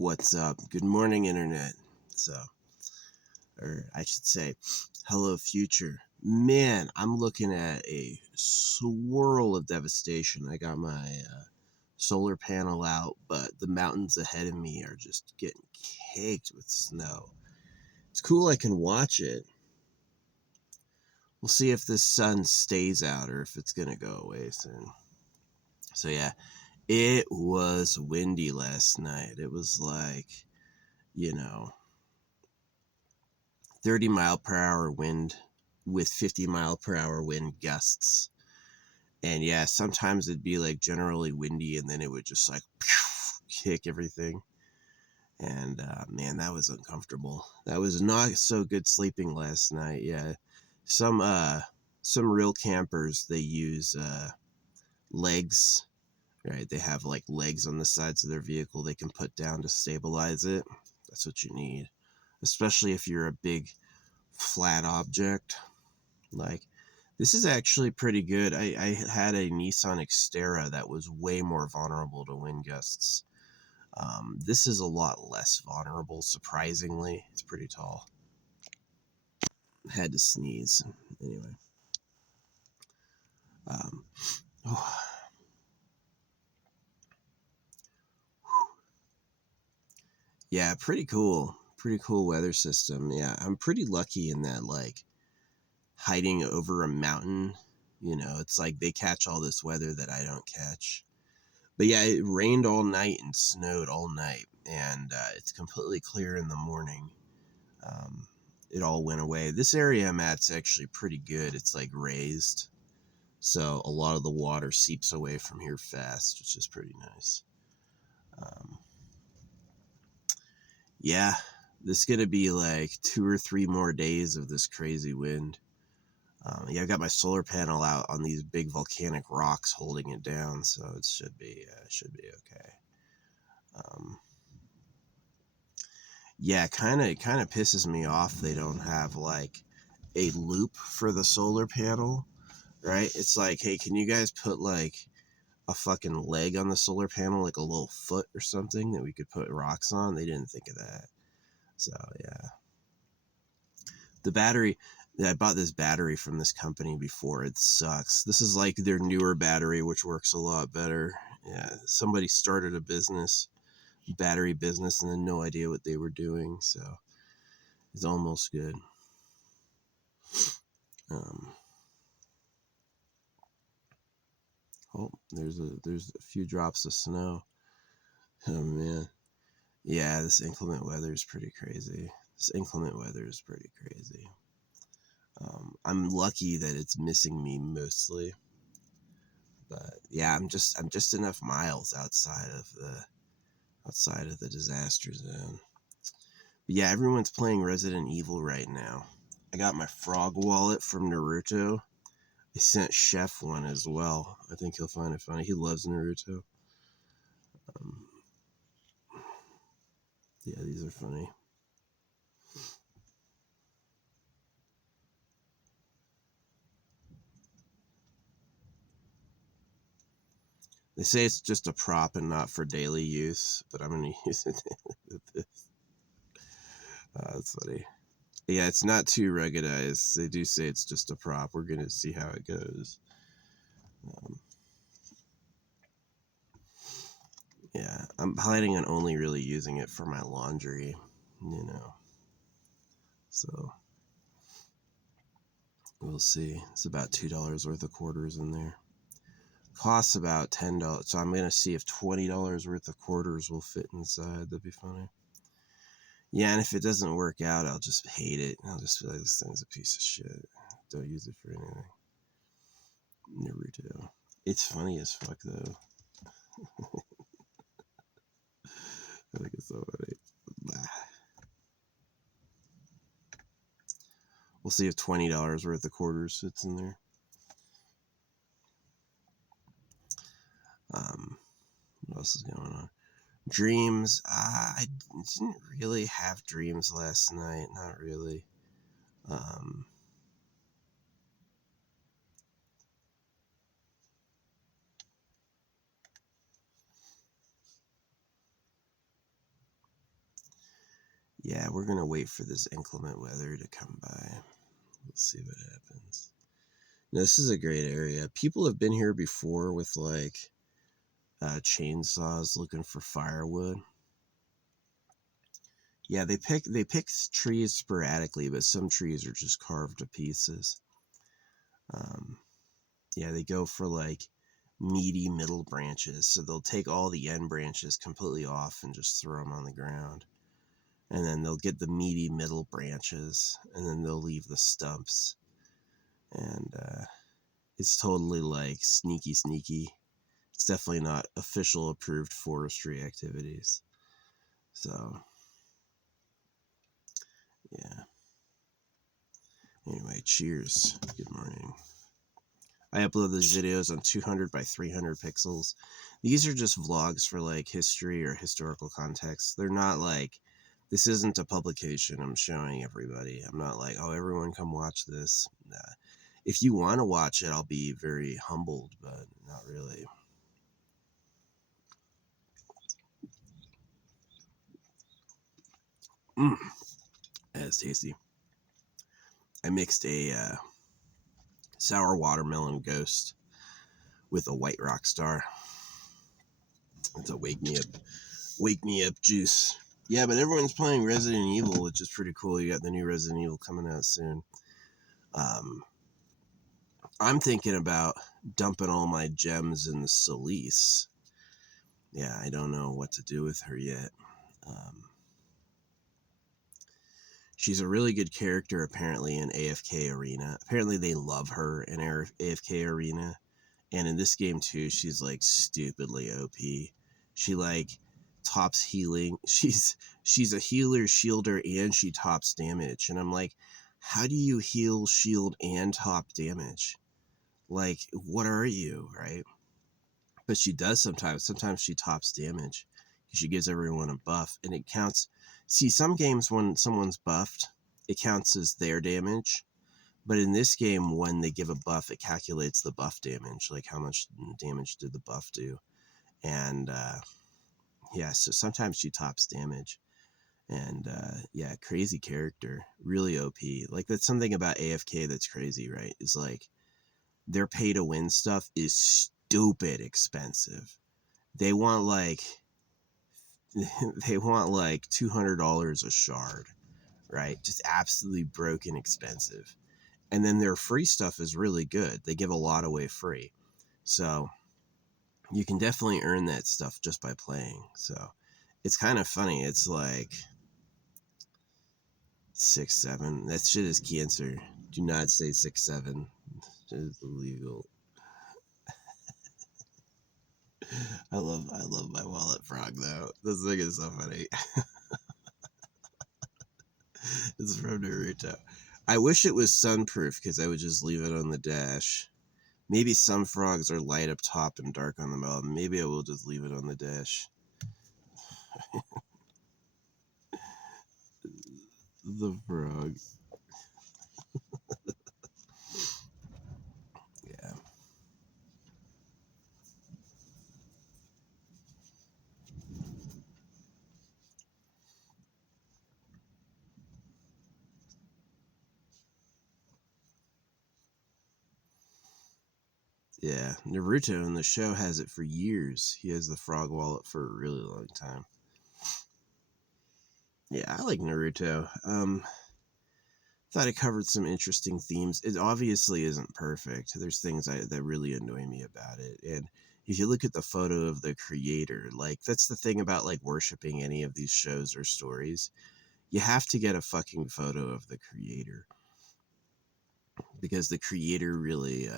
What's up? Good morning, Internet. Or I should say, hello, future. Man, I'm looking at a swirl of devastation. I got my solar panel out, but the mountains ahead of me are just getting caked with snow. It's cool I can watch it. We'll see if this sun stays out or if it's going to go away soon. So, yeah, it was windy last night. It was like, 30-mile-per-hour wind with 50-mile-per-hour wind gusts. And yeah, sometimes it'd be like generally windy and then it would just like kick everything. And man, that was uncomfortable. That was not so good sleeping last night. Yeah. Some real campers, they use legs, right? They have like legs on the sides of their vehicle they can put down to stabilize it. That's what you need, especially if you're a big flat object. Like, this is actually pretty good. I had a Nissan Xterra that was way more vulnerable to wind gusts. This is a lot less vulnerable, surprisingly. It's pretty tall. Had to sneeze. Anyway. Oh. Yeah, pretty cool. Pretty cool weather system. Yeah, I'm pretty lucky in that, like, hiding over a mountain, it's like they catch all this weather that I don't catch. But yeah, it rained all night and snowed all night, and it's completely clear in the morning. It all went away. This area I'm at's actually pretty good. It's like raised, so a lot of the water seeps away from here fast, which is pretty nice. Yeah, this is going to be like 2 or 3 more days of this crazy wind. Yeah, I got my solar panel out on these big volcanic rocks holding it down, so it should be okay. Yeah, kind of pisses me off they don't have like a loop for the solar panel, right? It's like, hey, can you guys put like a fucking leg on the solar panel, like a little foot or something that we could put rocks on? They didn't think of that. So yeah, the battery. I bought this battery from this company before. It sucks. This is like their newer battery, which works a lot better. Yeah, somebody started a battery business, and then no idea what they were doing. So it's almost good. Oh, there's a few drops of snow. Oh man, yeah, this inclement weather is pretty crazy. I'm lucky that it's missing me mostly, but yeah, I'm just enough miles outside of the disaster zone. But yeah, everyone's playing Resident Evil right now. I got my frog wallet from Naruto. I sent Chef one as well. I think he'll find it funny. He loves Naruto. Yeah, these are funny. They say it's just a prop and not for daily use, but I'm going to use it with this. That's funny. Yeah, it's not too ruggedized. They do say it's just a prop. We're going to see how it goes. Yeah, I'm planning on only really using it for my laundry, So we'll see. It's about $2 worth of quarters in there. Costs about $10. So I'm going to see if $20 worth of quarters will fit inside. That'd be funny. Yeah, and if it doesn't work out, I'll just hate it. I'll just feel like this thing's a piece of shit. Don't use it for anything. Naruto. It's funny as fuck, though. I think it's so funny. Bah. We'll see if $20 worth of quarters fits in there. What else is going on? Dreams. I didn't really have dreams last night. Not really. Yeah, we're going to wait for this inclement weather to come by. Let's see what happens. Now, this is a great area. People have been here before with like chainsaws looking for firewood. Yeah, they pick trees sporadically, but some trees are just carved to pieces. Um, yeah, they go for like meaty middle branches, so they'll take all the end branches completely off and just throw them on the ground, and then they'll get the meaty middle branches, and then they'll leave the stumps, and it's totally like sneaky. It's definitely not official approved forestry activities. So yeah. Anyway, cheers. Good morning. I upload these videos on 200 by 300 pixels. These are just vlogs for like history or historical context. They're not like, this isn't a publication I'm showing everybody. I'm not like, oh, everyone come watch this. Nah. If you want to watch it, I'll be very humbled, but not really. That's tasty. I mixed a sour watermelon ghost with a white rock star. It's a wake me up juice. Yeah, but everyone's playing Resident Evil, which is pretty cool. You got the new Resident Evil coming out soon. Um, I'm thinking about dumping all my gems in the Celise. Yeah, I don't know what to do with her yet. Um, she's a really good character, apparently, in AFK Arena. Apparently, they love her in AFK Arena. And in this game, too, she's like stupidly OP. She like tops healing. She's a healer, shielder, and she tops damage. And I'm like, how do you heal, shield, and top damage? Like, what are you, right? But she does sometimes. Sometimes she tops damage. She gives everyone a buff, and it counts. See, some games when someone's buffed, it counts as their damage. But in this game, when they give a buff, it calculates the buff damage, like how much damage did the buff do. And yeah, so sometimes she tops damage. And yeah, crazy character, really OP. Like that's something about AFK that's crazy, right? Is like their pay to win stuff is stupid expensive. They want like they want like $200 a shard, right? Just absolutely broken expensive. And then their free stuff is really good. They give a lot away free. So you can definitely earn that stuff just by playing. So it's kind of funny. It's like 6-7. That shit is cancer. Do not say 6-7. It's illegal. I love my wallet frog though. This thing is so funny. It's from Naruto. I wish it was sunproof because I would just leave it on the dash. Maybe some frogs are light up top and dark on the bottom. Maybe I will just leave it on the dash. The frog. Yeah. Yeah. Naruto in the show has it for years. He has the frog wallet for a really long time. Yeah, I like Naruto. Thought it covered some interesting themes. It obviously isn't perfect. There's things that really annoy me about it. And if you look at the photo of the creator, like that's the thing about like worshiping any of these shows or stories. You have to get a fucking photo of the creator because the creator really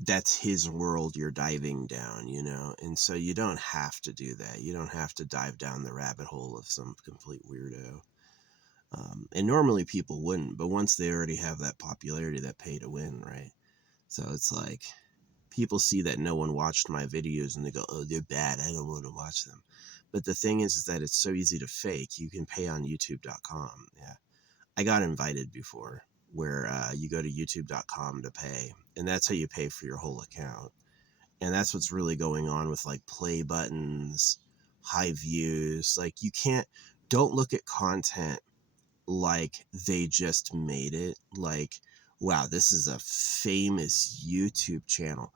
that's his world you're diving down, you know? And so you don't have to do that. You don't have to dive down the rabbit hole of some complete weirdo. And normally people wouldn't, but once they already have that popularity, that pay to win, right? So it's like people see that no one watched my videos and they go, oh, they're bad. I don't want to watch them. But the thing is that it's so easy to fake. You can pay on youtube.com. Yeah. I got invited before where you go to youtube.com to pay, and that's how you pay for your whole account. And that's what's really going on with like play buttons, high views. Like, don't look at content like they just made it. Like, wow, this is a famous YouTube channel.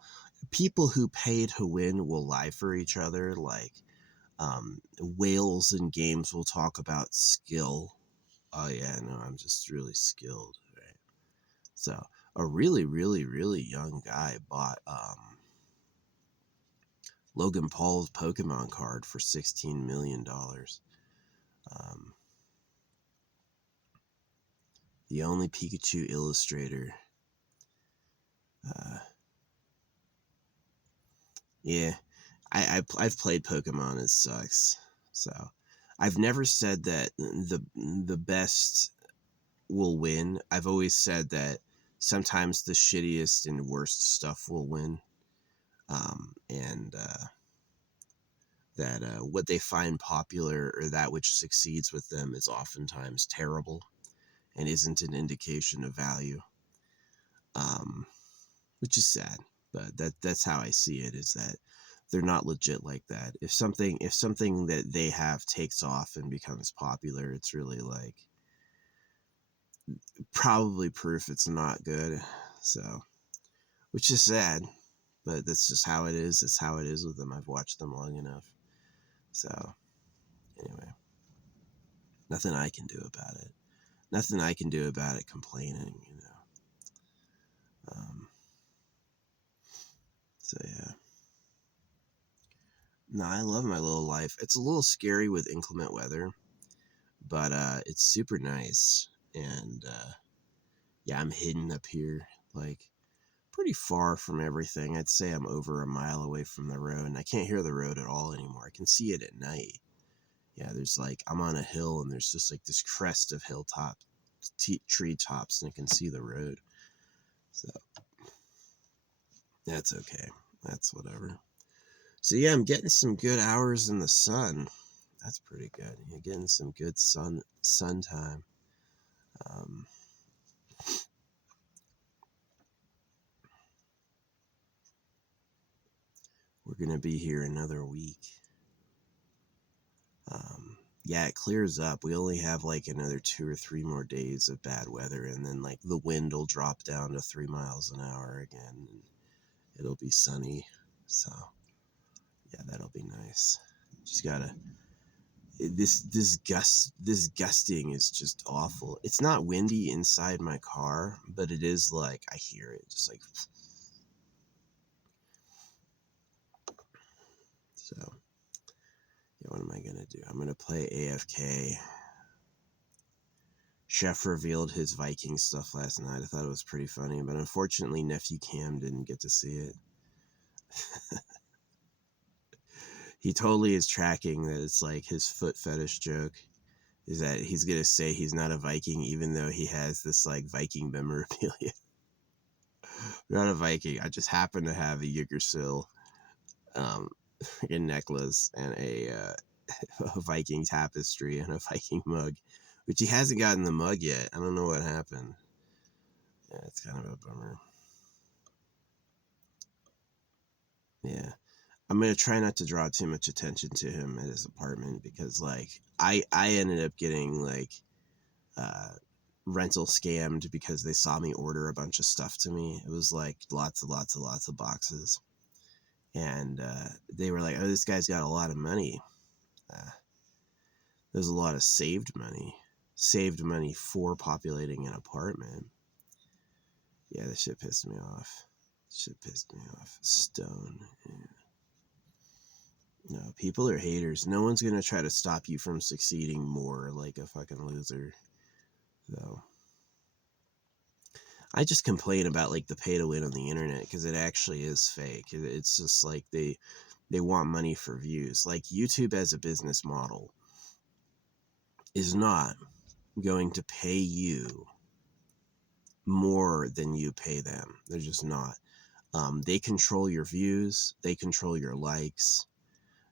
People who pay to win will lie for each other. Like, whales in games will talk about skill. Oh yeah, no, I'm just really skilled, right? So a really, really, really young guy bought Logan Paul's Pokemon card for $16 million. Um, the only Pikachu illustrator. Uh, yeah, I've played Pokemon. It sucks. So I've never said that the best will win. I've always said that sometimes the shittiest and worst stuff will win. And that what they find popular or that which succeeds with them is oftentimes terrible and isn't an indication of value, um, which is sad. But that's how I see it, is that they're not legit like that. If something that they have takes off and becomes popular, it's really like probably proof it's not good. So, which is sad, but that's just how it is. It's how it is with them. I've watched them long enough. So, anyway, nothing I can do about it. Nothing I can do about it complaining, you know. So, yeah. No, I love my little life. It's a little scary with inclement weather, but it's super nice. And yeah, I'm hidden up here, like pretty far from everything. I'd say I'm over a mile away from the road, and I can't hear the road at all anymore. I can see it at night. Yeah, there's like, I'm on a hill, and there's just like this crest of hilltop tree tops, and I can see the road. So that's okay. That's whatever. So yeah, I'm getting some good hours in the sun. That's pretty good. You're getting some good sun time. Um, we're gonna be here another week. Yeah, it clears up. We only have like another 2 or 3 more days of bad weather, and then like the wind will drop down to 3 miles an hour again, and it'll be sunny. So yeah, that'll be nice. Just gotta this gusting is just awful. It's not windy inside my car, but it is like I hear it just like. So yeah, what am I gonna do? I'm gonna play AFK. Chef revealed his Viking stuff last night. I thought it was pretty funny, but unfortunately nephew Cam didn't get to see it. He totally is tracking that it's like his foot fetish joke is that he's gonna say he's not a Viking even though he has this like Viking memorabilia. Not a Viking. I just happen to have a Yggdrasil a necklace and a Viking tapestry and a Viking mug, which he hasn't gotten the mug yet. I don't know what happened. Yeah, it's kind of a bummer. Yeah. I'm gonna try not to draw too much attention to him at his apartment because like I ended up getting like rental scammed because they saw me order a bunch of stuff to me. It was like lots of boxes, and they were like, "Oh, this guy's got a lot of money." There's a lot of saved money for populating an apartment. Yeah, that shit pissed me off. Stone. Yeah. No, people are haters. No one's gonna try to stop you from succeeding more like a fucking loser. So I just complain about like the pay to win on the internet because it actually is fake. It's just like they want money for views. Like YouTube as a business model is not going to pay you more than you pay them. They're just not. They control your views. They control your likes.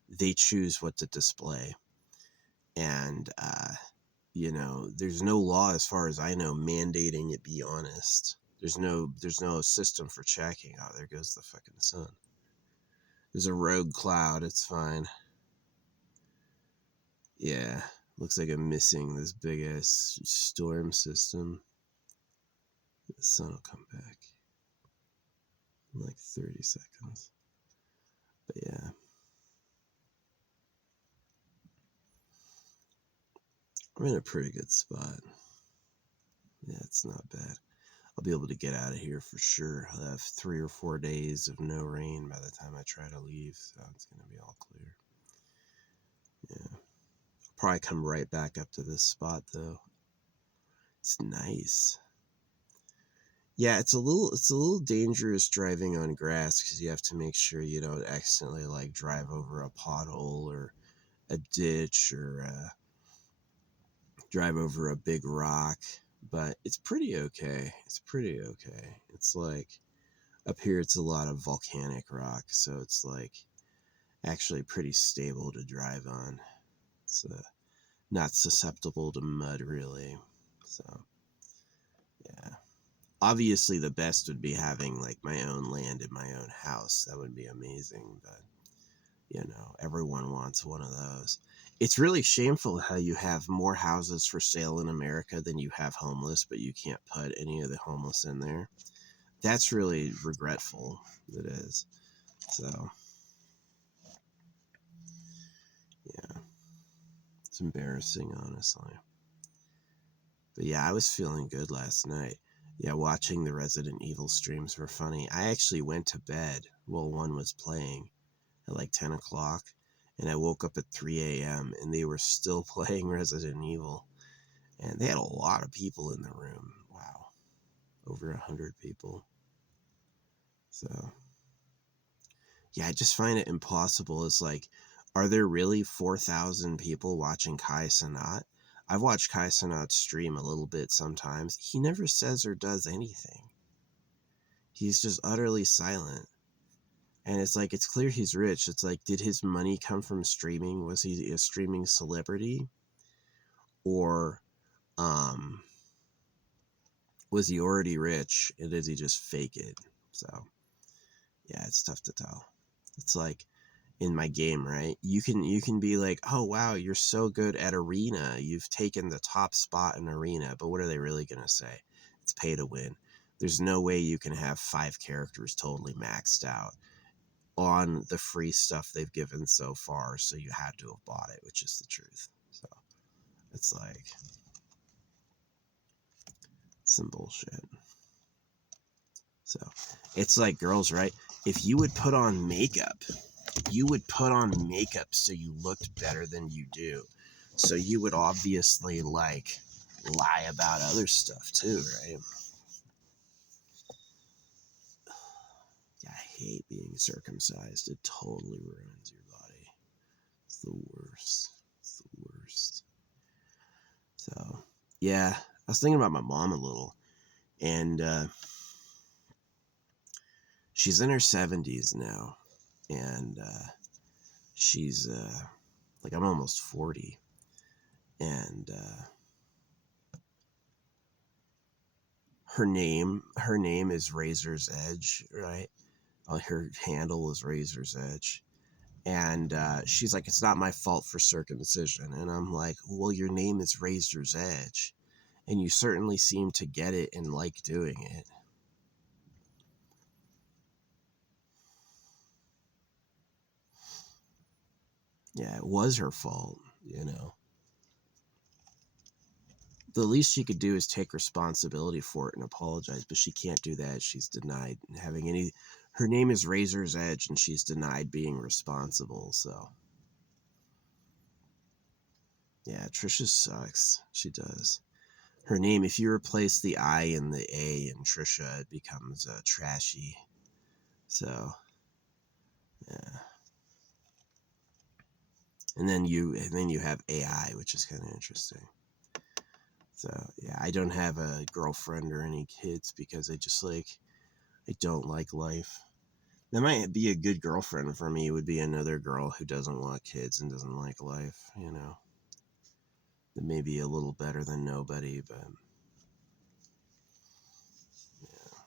They choose what to display. And, you know, there's no law as far as I know mandating it be honest. There's no system for checking. Oh, there goes the fucking sun. There's a rogue cloud. It's fine. Yeah, looks like I'm missing this big ass storm system. The sun will come back in like 30 seconds. But yeah. I'm in a pretty good spot. Yeah, it's not bad. I'll be able to get out of here for sure. I'll have 3 or 4 days of no rain by the time I try to leave, so it's going to be all clear. Yeah. I'll probably come right back up to this spot though. It's nice. Yeah, it's a little dangerous driving on grass because you have to make sure you don't accidentally like drive over a pothole or a ditch or drive over a big rock. But it's pretty okay. It's pretty okay. It's like up here, it's a lot of volcanic rock, so it's like actually pretty stable to drive on. It's not susceptible to mud really. So yeah. Obviously, the best would be having like my own land in my own house. That would be amazing, but you know, everyone wants one of those. It's really shameful how you have more houses for sale in America than you have homeless, but you can't put any of the homeless in there. That's really regretful. It is. So, yeah, it's embarrassing, honestly. But yeah, I was feeling good last night. Yeah, watching the Resident Evil streams were funny. I actually went to bed while one was playing at like 10 o'clock, and I woke up at 3 a.m. and they were still playing Resident Evil. And they had a lot of people in the room. Wow. Over 100 people. So, yeah, I just find it impossible. It's like, are there really 4,000 people watching Kai Cenat? I've watched Kai Cenat stream a little bit sometimes. He never says or does anything. He's just utterly silent. And it's like, it's clear he's rich. It's like, did his money come from streaming? Was he a streaming celebrity? Or was he already rich and did he just fake it? So, yeah, it's tough to tell. It's like in my game, right? You can be like, oh wow, you're so good at arena. You've taken the top spot in arena, but what are they really gonna say? It's pay to win. There's no way you can have 5 characters totally maxed out on the free stuff they've given so far, so you had to have bought it, which is the truth. So it's like some bullshit. So it's like girls, right? If you would put on makeup, you would put on makeup so you looked better than you do. So you would obviously like lie about other stuff too, right? Yeah, I hate being circumcised. It totally ruins your body. It's the worst. It's the worst. So, yeah, I was thinking about my mom a little, and she's in her 70s now, and she's like, I'm almost 40, and her name is Razor's Edge, right? Her handle is Razor's Edge. And she's like, it's not my fault for circumcision. And I'm like, well, your name is Razor's Edge. And you certainly seem to get it and like doing it. Yeah, it was her fault, you know. The least she could do is take responsibility for it and apologize, but she can't do that. She's denied having any. Her name is Razor's Edge, and she's denied being responsible, so. Yeah, Trisha sucks. She does. Her name, if you replace the I and the A in Trisha, it becomes trashy. So, yeah. And then you have AI, which is kind of interesting. So, yeah, I don't have a girlfriend or any kids because I don't like life. That might be a good girlfriend for me. It would be another girl who doesn't want kids and doesn't like life, you know. That may be a little better than nobody, but yeah.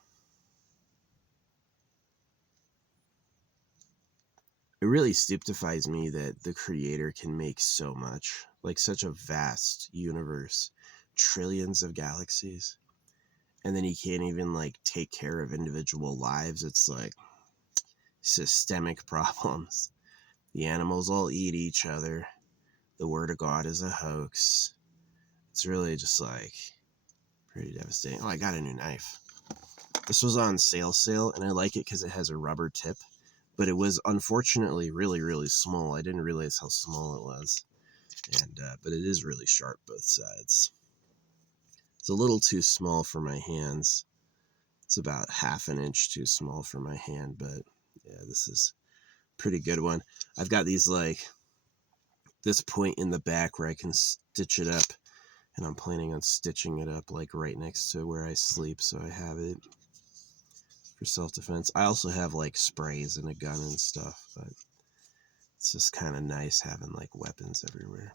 it really stupefies me that the creator can make so much, like such a vast universe, trillions of galaxies, and then he can't even like take care of individual lives. It's like systemic problems. The animals all eat each other. The word of God is a hoax. It's really just like pretty devastating. Oh, I got a new knife. This was on sale, and I like it because it has a rubber tip, but it was unfortunately really, really small. I didn't realize how small it was, and but it is really sharp both sides. It's a little too small for my hands. It's about half an inch too small for my hand, but yeah, this is a pretty good one. I've got these like this point in the back where I can stitch it up, and I'm planning on stitching it up like right next to where I sleep, so I have it for self-defense. I also have like sprays and a gun and stuff, but it's just kind of nice having like weapons everywhere.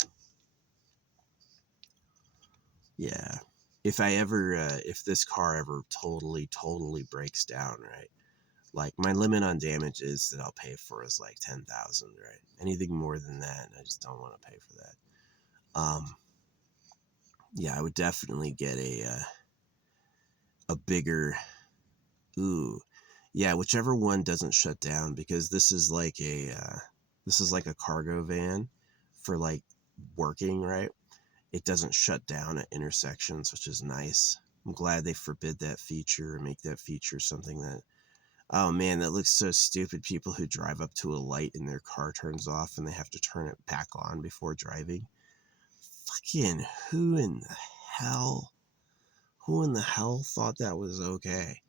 Yeah. If this car ever totally breaks down, right? Like my limit on damage is that I'll pay for is like 10,000, right? Anything more than that, I just don't want to pay for that. Yeah, I would definitely get a bigger, ooh, yeah, whichever one doesn't shut down, because this is like a cargo van for like working, right? It doesn't shut down at intersections, which is nice. I'm glad they forbid that feature and make that feature something that, oh man, that looks so stupid. People who drive up to a light and their car turns off and they have to turn it back on before driving. Fucking hell? Who in the hell thought that was okay?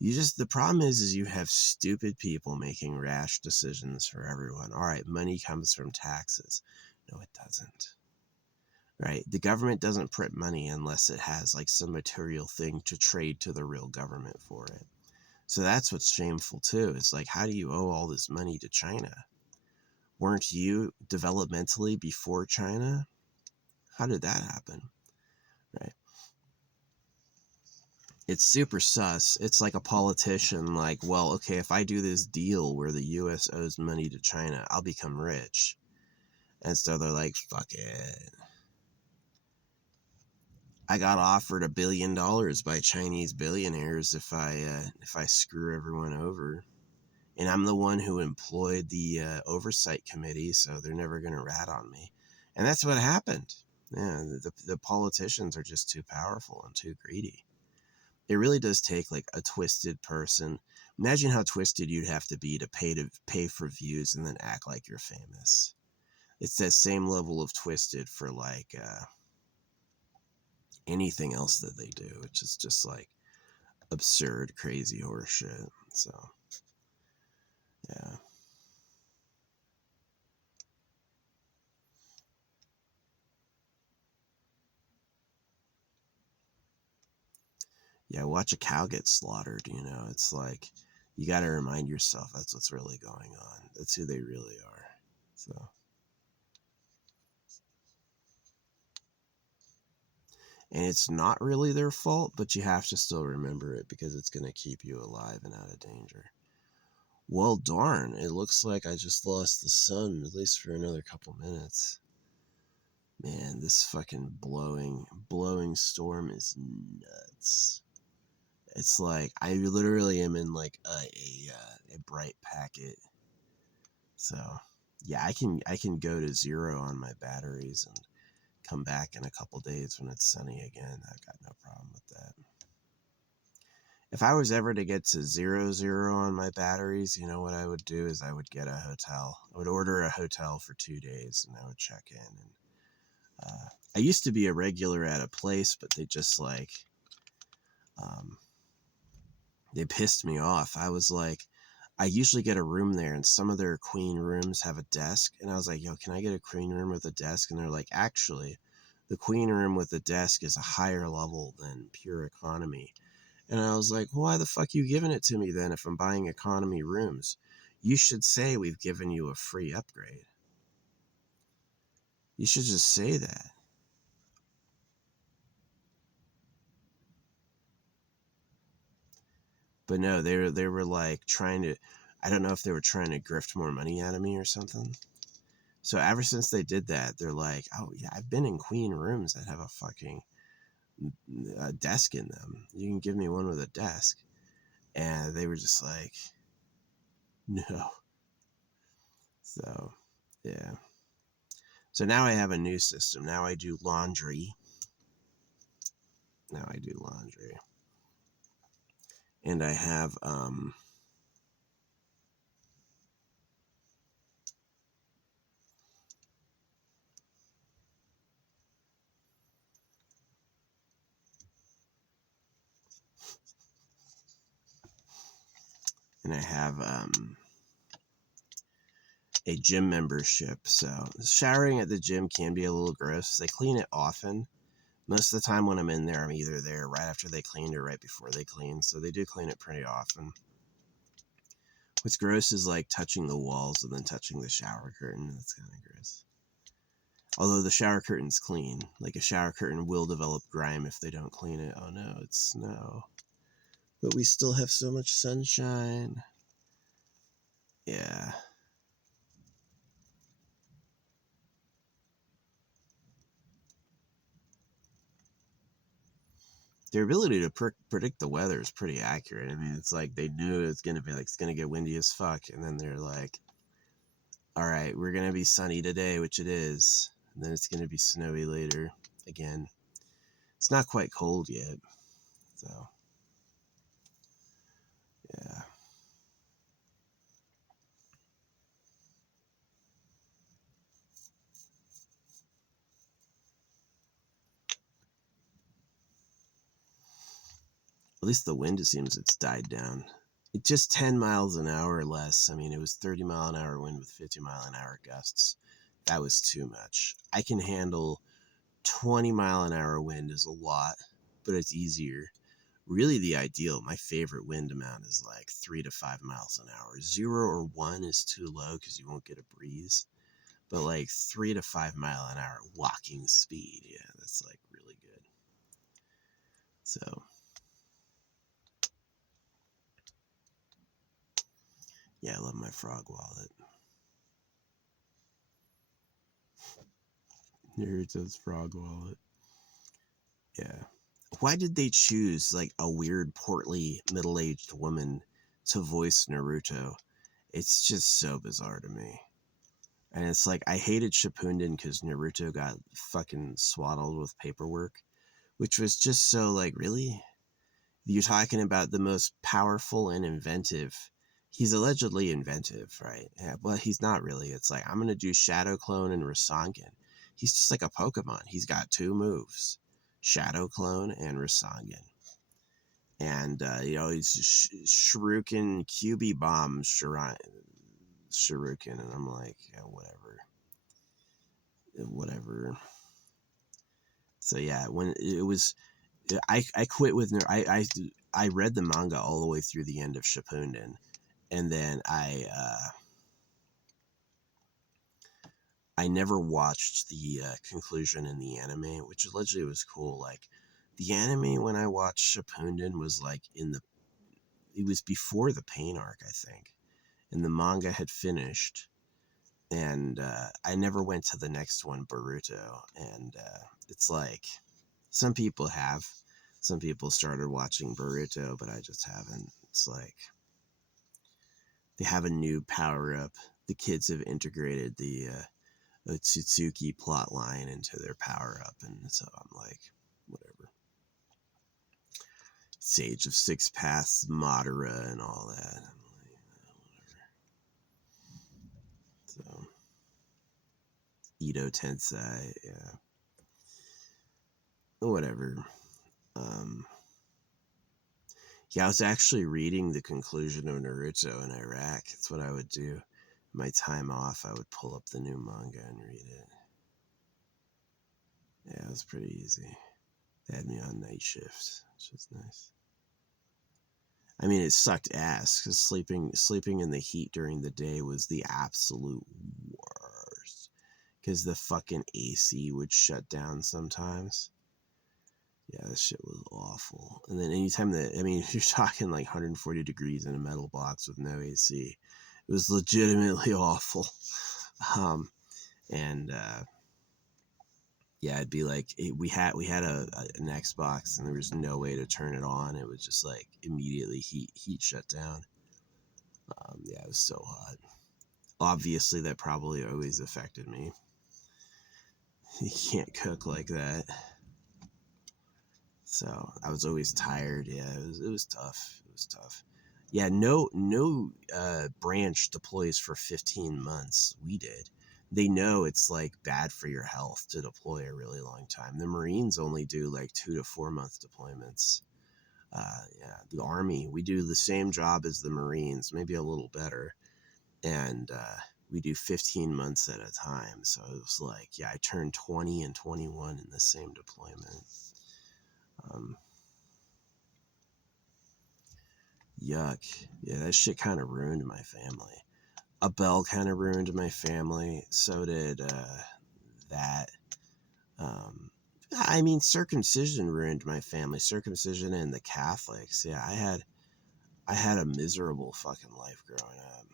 The problem is you have stupid people making rash decisions for everyone. All right, money comes from taxes. No, it doesn't. Right? The government doesn't print money unless it has like some material thing to trade to the real government for it. So that's what's shameful too. It's like, how do you owe all this money to China? Weren't you developmentally before China? How did that happen? Right? It's super sus. It's like a politician like, well, okay, if I do this deal where the US owes money to China, I'll become rich. And so they're like, fuck it. I got offered $1 billion by Chinese billionaires if I screw everyone over. And I'm the one who employed the oversight committee, so they're never going to rat on me. And that's what happened. Yeah, the politicians are just too powerful and too greedy. It really does take like a twisted person. Imagine how twisted you'd have to be to pay for views and then act like you're famous. It's that same level of twisted for like anything else that they do, which is just like absurd, crazy horseshit. So, yeah. Yeah, watch a cow get slaughtered, it's like you got to remind yourself that's what's really going on. That's who they really are. So, and it's not really their fault, but you have to still remember it because it's going to keep you alive and out of danger. Well, darn, it looks like I just lost the sun, at least for another couple minutes. Man, this fucking blowing storm is nuts. It's like I literally am in like a bright packet. So yeah, I can go to 0 on my batteries and come back in a couple days when it's sunny again. I've got no problem with that. If I was ever to get to 0 on my batteries, you know what I would do is I would get a hotel. I would order a hotel for 2 days and I would check in. And I used to be a regular at a place, but they just like they pissed me off. I was like, I usually get a room there, and some of their queen rooms have a desk. And I was like, yo, can I get a queen room with a desk? And they're like, actually, the queen room with the desk is a higher level than pure economy. And I was like, why the fuck you giving it to me then if I'm buying economy rooms? You should say we've given you a free upgrade. You should just say that. But no, they were like trying to. I don't know if they were trying to grift more money out of me or something. So ever since they did that, they're like, oh yeah, I've been in queen rooms that have a fucking desk in them. You can give me one with a desk. And they were just like, no. So, yeah. So now I have a new system. Now I do laundry. And I have, a gym membership. So showering at the gym can be a little gross. They clean it often. Most of the time when I'm in there, I'm either there right after they cleaned or right before they clean. So they do clean it pretty often. What's gross is like touching the walls and then touching the shower curtain. That's kind of gross. Although the shower curtain's clean. Like a shower curtain will develop grime if they don't clean it. Oh no, it's snow. But we still have so much sunshine. Yeah. Their ability to predict the weather is pretty accurate. I mean, it's like they knew it's gonna be like it's gonna get windy as fuck, and then they're like, "All right, we're gonna be sunny today," which it is, and then it's gonna be snowy later. Again, it's not quite cold yet, so yeah. At least the wind, it seems it's died down. It's just 10 miles an hour or less. I mean, it was 30-mile-an-hour wind with 50-mile-an-hour gusts. That was too much. I can handle 20-mile-an-hour wind is a lot, but it's easier. Really, the ideal, my favorite wind amount is like 3 to 5 miles an hour. 0 or 1 is too low because you won't get a breeze. But like 3 to 5 mile an hour walking speed, yeah, that's like really good. So, yeah, I love my frog wallet. Naruto's frog wallet. Yeah. Why did they choose like a weird, portly, middle-aged woman to voice Naruto? It's just so bizarre to me. And it's like, I hated Shippuden because Naruto got fucking swaddled with paperwork, which was just so like, really? You're talking about the most powerful and inventive. He's allegedly inventive, right? Yeah, but he's not really. It's like, I'm going to do Shadow Clone and Rasengan. He's just like a Pokemon. He's got 2 moves, Shadow Clone and Rasengan. And, he's Shuriken, QB Bomb, Shuriken. And I'm like, yeah, whatever. So yeah, when it was, I quit with, I read the manga all the way through the end of Shippuden. And then I never watched the conclusion in the anime, which allegedly was cool. Like the anime when I watched Shippuden was like it was before the Pain arc, I think, and the manga had finished, and I never went to the next one, Boruto, and it's like some people started watching Boruto, but I just haven't. It's like they have a new power up. The kids have integrated the Otsutsuki plot line into their power up, and so I'm like, whatever. Sage of Six Paths, Madara, and all that. I'm like, whatever. So, Edo Tensei, yeah, whatever. Yeah, I was actually reading the conclusion of Naruto in Iraq. That's what I would do. My time off, I would pull up the new manga and read it. Yeah, it was pretty easy. They had me on night shift, which was nice. I mean, it sucked ass because sleeping in the heat during the day was the absolute worst. Because the fucking AC would shut down sometimes. Yeah, this shit was awful. And then anytime that, I mean, you're talking like 140 degrees in a metal box with no AC. It was legitimately awful. Um, and yeah, it'd be like we had an Xbox and there was no way to turn it on. It was just like immediately heat shut down. Yeah, it was so hot. Obviously, that probably always affected me. You can't cook like that. So I was always tired. Yeah, it was tough. It was tough. Yeah, no branch deploys for 15 months. We did. They know it's like bad for your health to deploy a really long time. The Marines only do like 2 to 4 month deployments. Yeah, the Army, we do the same job as the Marines, maybe a little better, and we do 15 months at a time. So it was like, yeah, I turned 20 and 21 in the same deployment. Um, Yuck. Yeah, that shit kind of ruined my family. A bell kind of ruined my family. So did that. Um, I mean, circumcision ruined my family. Circumcision and the Catholics. Yeah, I had a miserable fucking life growing up.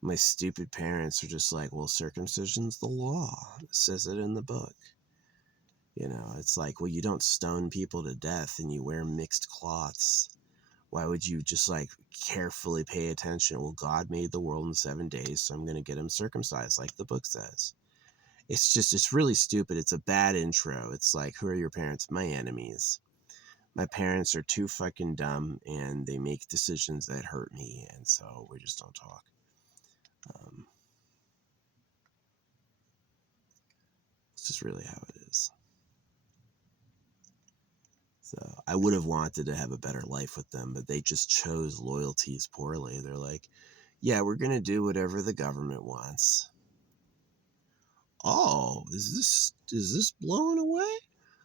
My stupid parents are just like, well, circumcision's the law. It says it in the book. You know, it's like, well, you don't stone people to death and you wear mixed cloths. Why would you just like carefully pay attention? Well, God made the world in 7 days, so I'm going to get him circumcised like the book says. It's really stupid. It's a bad intro. It's like, who are your parents? My enemies. My parents are too fucking dumb and they make decisions that hurt me, and so we just don't talk. It's just really how it is. So I would have wanted to have a better life with them, but they just chose loyalties poorly. They're like, yeah, we're going to do whatever the government wants. Oh, is this blowing away?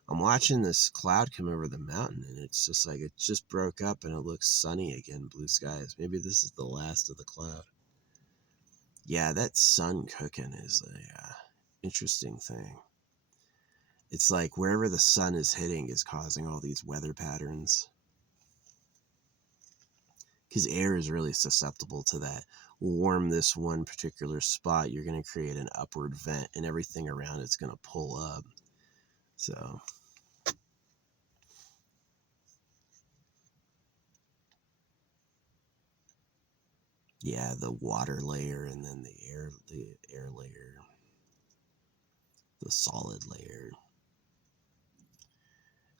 I'm watching this cloud come over the mountain and it's just like it just broke up and it looks sunny again, blue skies. Maybe this is the last of the cloud. Yeah, that sun cooking is a interesting thing. It's like wherever the sun is hitting is causing all these weather patterns. Because air is really susceptible to that. Warm this one particular spot, you're going to create an upward vent and everything around it's going to pull up. So yeah, the water layer and then the air layer, the solid layer.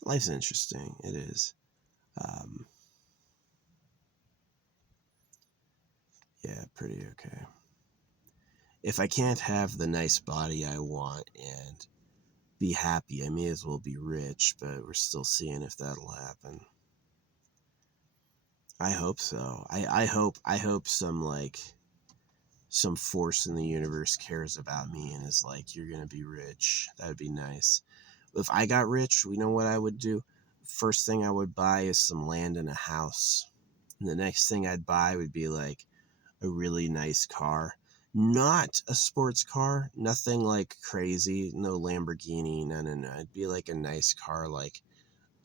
Life's interesting. It is. Um, yeah, pretty okay. If I can't have the nice body I want and be happy, I may as well be rich, but we're still seeing if that'll happen. I hope so. I hope some force in the universe cares about me and is like, you're gonna be rich. That would be nice. If I got rich, we know what I would do. First thing I would buy is some land and a house. And the next thing I'd buy would be like a really nice car. Not a sports car, nothing like crazy, no Lamborghini, no. It'd be like a nice car, like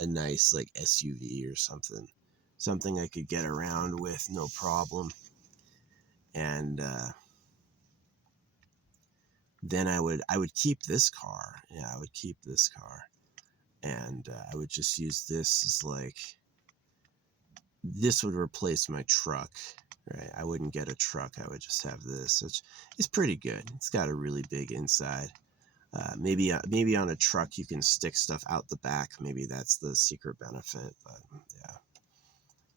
a nice like SUV or something. Something I could get around with, no problem. And then I would keep this car. Yeah, I would keep this car, and I would just use this as like this would replace my truck. Right, I wouldn't get a truck. I would just have this. It's pretty good. It's got a really big inside. Maybe on a truck you can stick stuff out the back. Maybe that's the secret benefit. But yeah,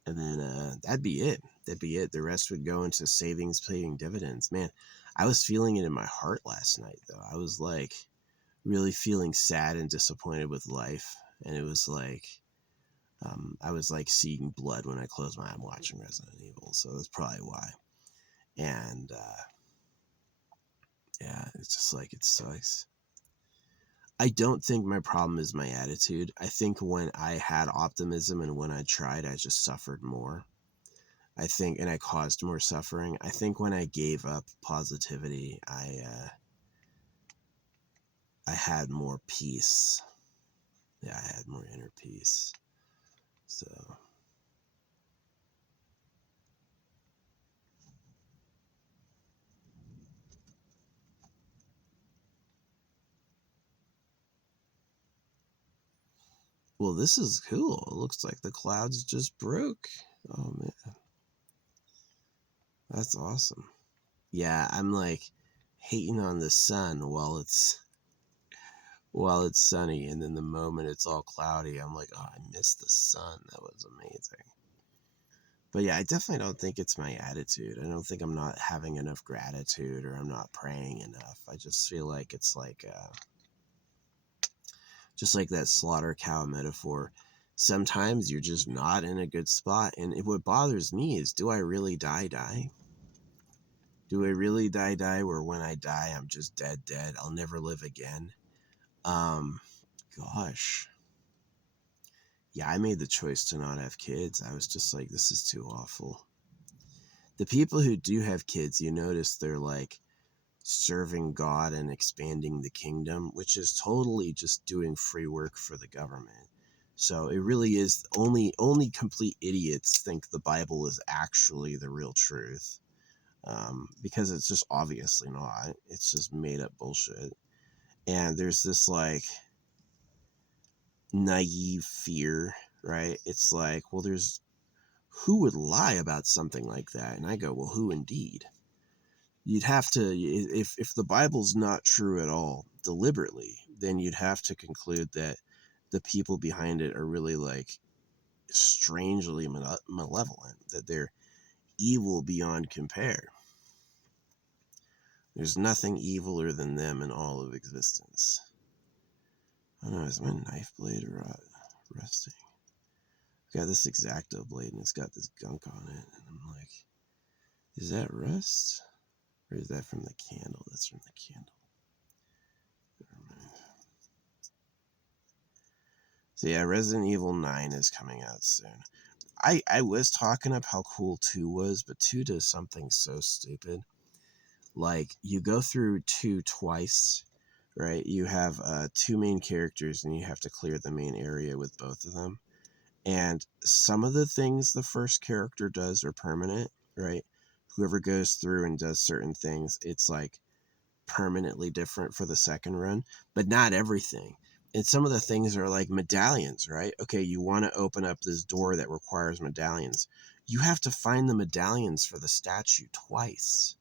and then that'd be it. That'd be it. The rest would go into savings, paying dividends. Man, I was feeling it in my heart last night, though. I was like really feeling sad and disappointed with life, and it was like I was like seeing blood when I closed my eye watching Resident Evil, so that's probably why. And yeah, it's just like it sucks. I don't think my problem is my attitude. I think when I had optimism and when I tried, I just suffered more. I think, and I caused more suffering. I think when I gave up positivity, I had more peace. Yeah, I had more inner peace. So, well, this is cool. It looks like the clouds just broke. Oh man, that's awesome. Yeah, I'm like hating on the sun while it's sunny, and then the moment it's all cloudy, I'm like, oh, I miss the sun. That was amazing. But yeah, I definitely don't think it's my attitude. I don't think I'm not having enough gratitude or I'm not praying enough. I just feel like it's like just like that slaughter cow metaphor. Sometimes you're just not in a good spot. And what bothers me is, do I really die? Do I really die where when I die, I'm just dead? I'll never live again. Um, Gosh. Yeah, I made the choice to not have kids. I was just like, this is too awful. The people who do have kids, you notice they're like serving God and expanding the kingdom, which is totally just doing free work for the government. So it really is only complete idiots think the Bible is actually the real truth, because it's just obviously not. It's just made up bullshit. And there's this like naive fear, right? It's like, well, there's who would lie about something like that? And I go, well, who indeed? You'd have to, if the Bible's not true at all deliberately, then you'd have to conclude that the people behind it are really like strangely malevolent, that they're evil beyond compare. There's nothing eviler than them in all of existence. I don't know, is my knife blade rusting? I've got this X-Acto blade and it's got this gunk on it, and I'm like, is that rust? Or is that from the candle? That's from the candle. So yeah, Resident Evil 9 is coming out soon. I was talking up how cool 2 was, but 2 does something so stupid. Like, you go through 2 twice, right? You have 2 main characters and you have to clear the main area with both of them. And some of the things the first character does are permanent, right? Whoever goes through and does certain things, it's like permanently different for the second run, but not everything. And some of the things are like medallions, right? Okay, you want to open up this door that requires medallions. You have to find the medallions for the statue twice.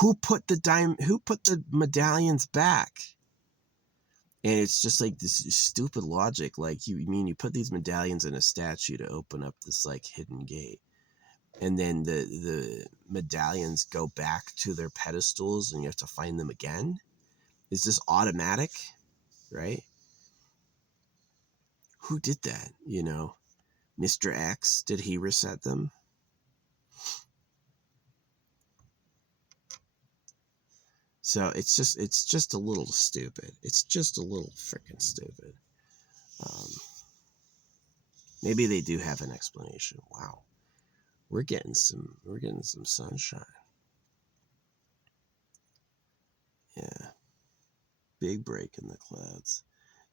Who put the medallions back? And it's just like this stupid logic. Like, you put these medallions in a statue to open up this like hidden gate, and then the medallions go back to their pedestals and you have to find them again? Is this automatic? Right? Who did that? Mr. X, did he reset them? So it's just a little stupid. It's just a little freaking stupid. Maybe they do have an explanation. Wow, we're getting some sunshine. Yeah, big break in the clouds.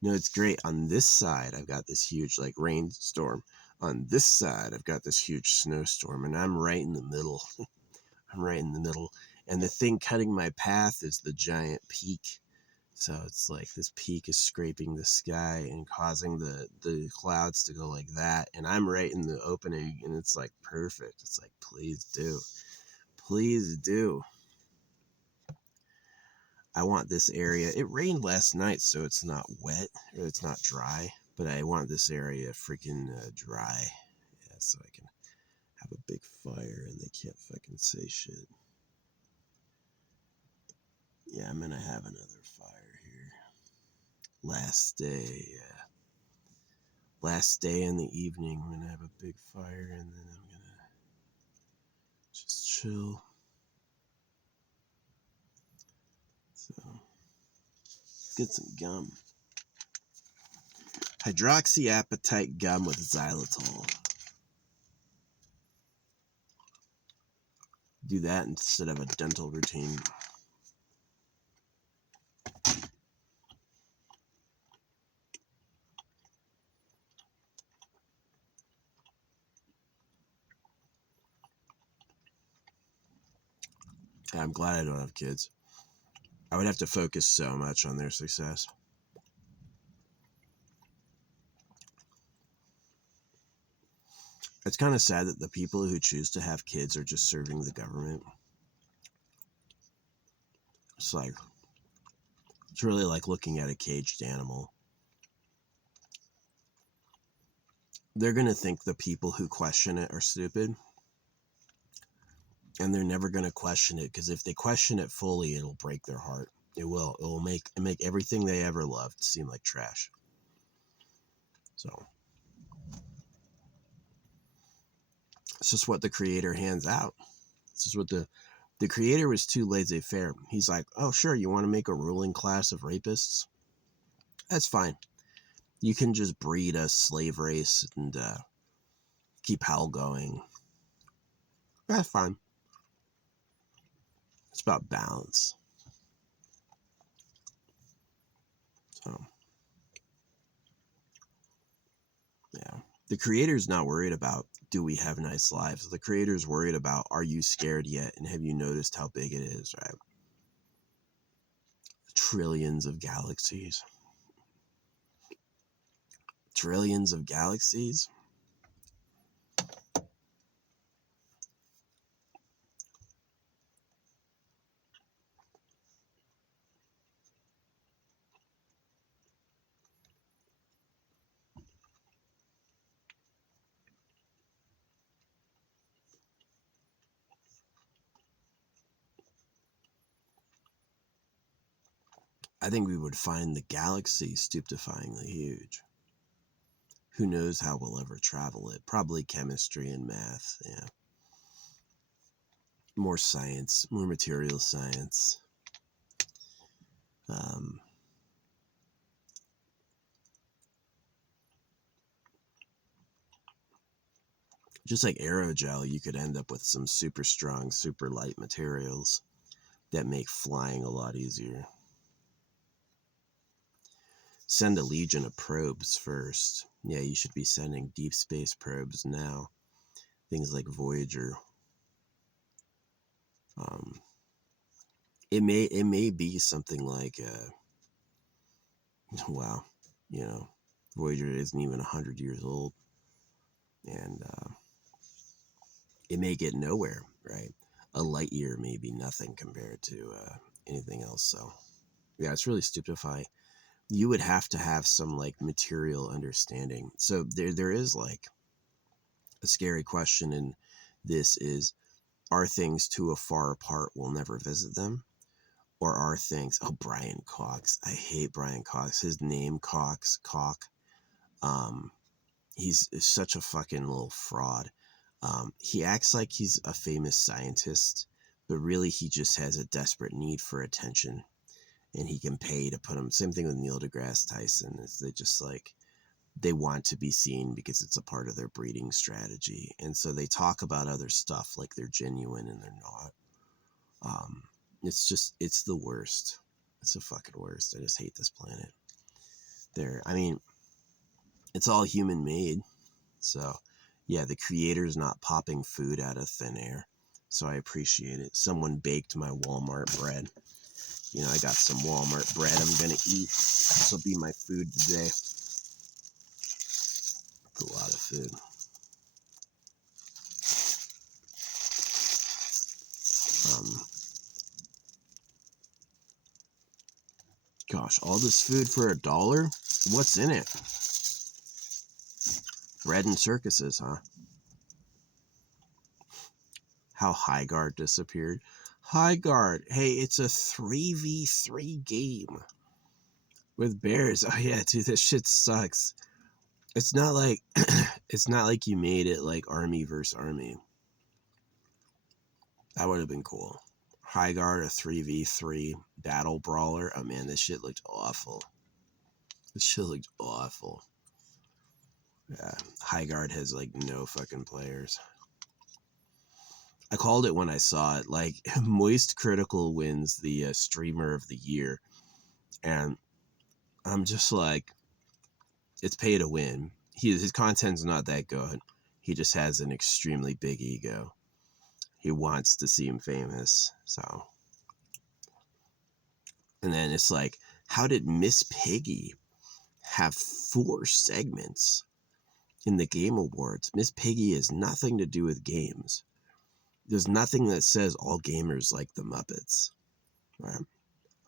No, it's great. On this side, I've got this huge like rainstorm. On this side, I've got this huge snowstorm, and I'm right in the middle. I'm right in the middle. And the thing cutting my path is the giant peak. So it's like this peak is scraping the sky and causing the clouds to go like that. And I'm right in the opening, and it's like perfect. It's like, please do. Please do. I want this area. It rained last night, so it's not wet or it's not dry. But I want this area freaking dry. Yeah, so I can have a big fire and they can't fucking say shit. Yeah, I'm gonna have another fire here. Last day, yeah. Last day in the evening, I'm gonna have a big fire and then I'm gonna just chill. So, let's get some gum. Hydroxyapatite gum with xylitol. Do that instead of a dental routine. I'm glad I don't have kids. I would have to focus so much on their success. It's kind of sad that the people who choose to have kids are just serving the government. It's like, it's really like looking at a caged animal. They're going to think the people who question it are stupid. And they're never going to question it, because if they question it fully, it'll break their heart. It will. It will make everything they ever loved seem like trash. So it's just what the creator hands out. This is what the creator was too laissez-faire. He's like, oh, sure, you want to make a ruling class of rapists? That's fine. You can just breed a slave race and keep hell going. That's fine. It's about balance. So, yeah. The creator's not worried about, do we have nice lives? The creator's worried about, are you scared yet? And have you noticed how big it is, right? Trillions of galaxies. Trillions of galaxies? I think we would find the galaxy stupefyingly huge. Who knows how we'll ever travel it? Probably chemistry and math, yeah. More science, more material science. Um, just like aerogel, you could end up with some super strong, super light materials that make flying a lot easier. Send a legion of probes first. Yeah, you should be sending deep space probes now. Things like Voyager. Um, it may be something like, wow, you know, Voyager isn't even 100 years old, and it may get nowhere, right? A light year may be nothing compared to anything else. So, yeah, it's really stupefying. You would have to have some like material understanding. So there is like a scary question in this is, are things too far apart we'll never visit them? Or are things, oh, Brian Cox. I hate Brian Cox. His name, Cox, Cock. Um, he's such a fucking little fraud. He acts like he's a famous scientist, but really he just has a desperate need for attention, and he can pay to put him. Same thing with Neil deGrasse Tyson. Is they just like, they want to be seen because it's a part of their breeding strategy, and so they talk about other stuff like they're genuine and they're not. It's the worst. It's the fucking worst. I just hate this planet. I mean, it's all human made. So, yeah, the creator's not popping food out of thin air. So I appreciate it. Someone baked my Walmart bread. You know, I got some Walmart bread I'm going to eat. This will be my food today. It's a lot of food. Gosh, all this food for $1? What's in it? Bread and circuses, huh? How Highguard disappeared. Highguard, hey, it's a 3v3 game with bears. Oh yeah, dude, this shit sucks. It's not like it's not like you made it like army versus army. That would have been cool. Highguard, a 3v3 battle brawler. Oh man, this shit looked awful. This shit looked awful. Yeah, Highguard has like no fucking players. I called it when I saw it. Like, Moist Critical wins the streamer of the year, and I'm just like, it's pay to win. His content's not that good. He just has an extremely big ego. He wants to seem famous. So, and then it's like, how did Miss Piggy have 4 segments in the Game Awards? Miss Piggy has nothing to do with games. There's nothing that says all gamers like the Muppets. Right?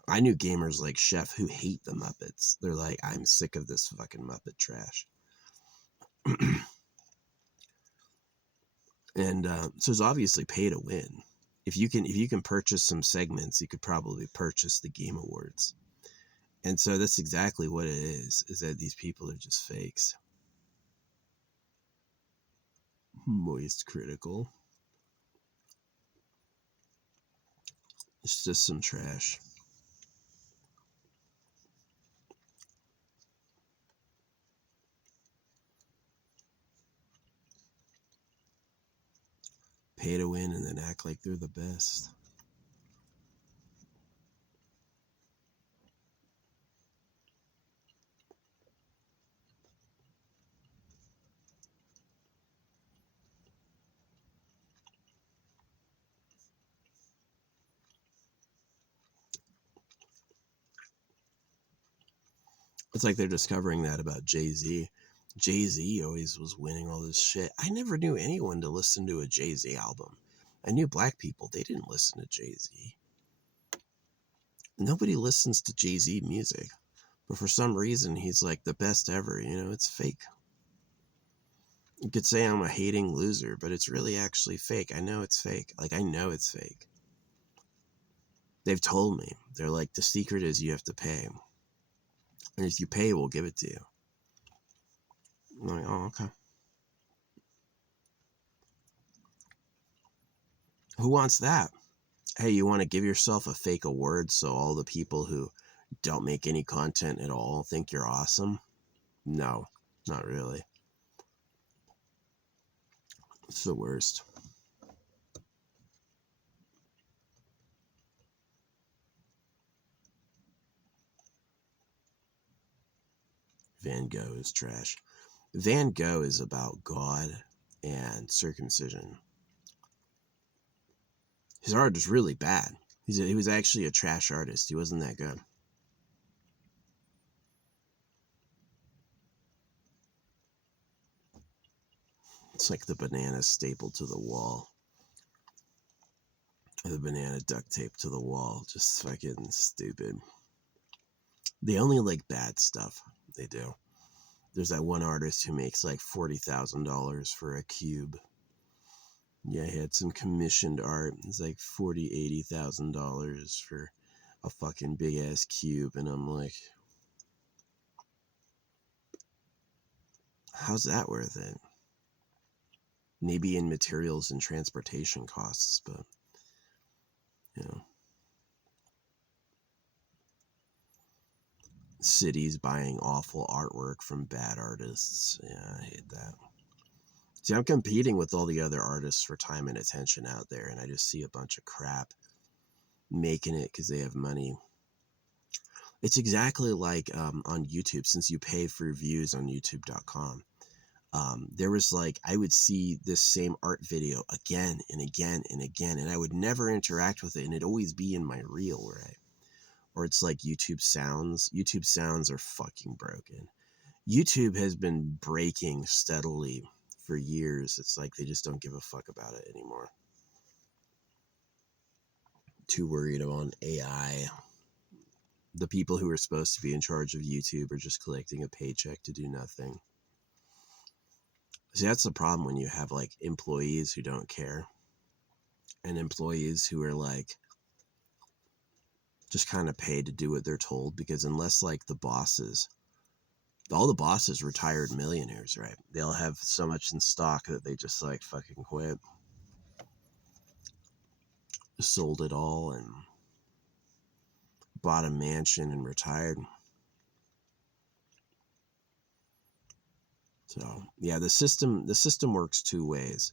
I knew gamers like Chef who hate the Muppets. They're like, I'm sick of this fucking Muppet trash. And so it's obviously pay to win. If you can purchase some segments, you could probably purchase the Game Awards. And so that's exactly what it is that these people are just fakes. Moist Critical. It's just some trash. Pay to win and then act like they're the best. It's like they're discovering that about Jay-Z. Jay-Z always was winning all this shit. I never knew anyone to listen to a Jay-Z album. I knew black people, they didn't listen to Jay-Z. Nobody listens to Jay-Z music. But for some reason, he's like the best ever. You know, it's fake. You could say I'm a hating loser, but it's really actually fake. I know it's fake. Like, I know it's fake. They've told me. They're like, the secret is you have to pay. And if you pay, we'll give it to you. I'm like, oh, okay. Who wants that? Hey, you want to give yourself a fake award so all the people who don't make any content at all think you're awesome? No, not really. It's the worst. Van Gogh is trash. Van Gogh is about God and circumcision. His art is really bad. He was actually a trash artist. He wasn't that good. It's like the banana stapled to the wall. Or the banana duct tape to the wall. Just fucking stupid. They only like bad stuff. They do. There's that one artist who makes like $40,000 for a cube. Yeah, he had some commissioned art. It's like $80,000 for a fucking big ass cube, and I'm like, how's that worth it? Maybe in materials and transportation costs, but you know, cities buying awful artwork from bad artists. Yeah, I hate that. See, I'm competing with all the other artists for time and attention out there, and I just see a bunch of crap making it because they have money. It's exactly like on YouTube, since you pay for views on youtube.com. There was like, I would see this same art video again and again and again, and I would never interact with it, and it'd always be in my reel, right? Or it's like YouTube sounds. YouTube sounds are fucking broken. YouTube has been breaking steadily for years. It's like they just don't give a fuck about it anymore. Too worried about AI. The people who are supposed to be in charge of YouTube are just collecting a paycheck to do nothing. See, that's the problem when you have like employees who don't care and employees who are like just kind of paid to do what they're told, because unless like all the bosses retired millionaires, right? They'll have so much in stock that they just like fucking quit. Sold it all and bought a mansion and retired. So yeah, the system works two ways.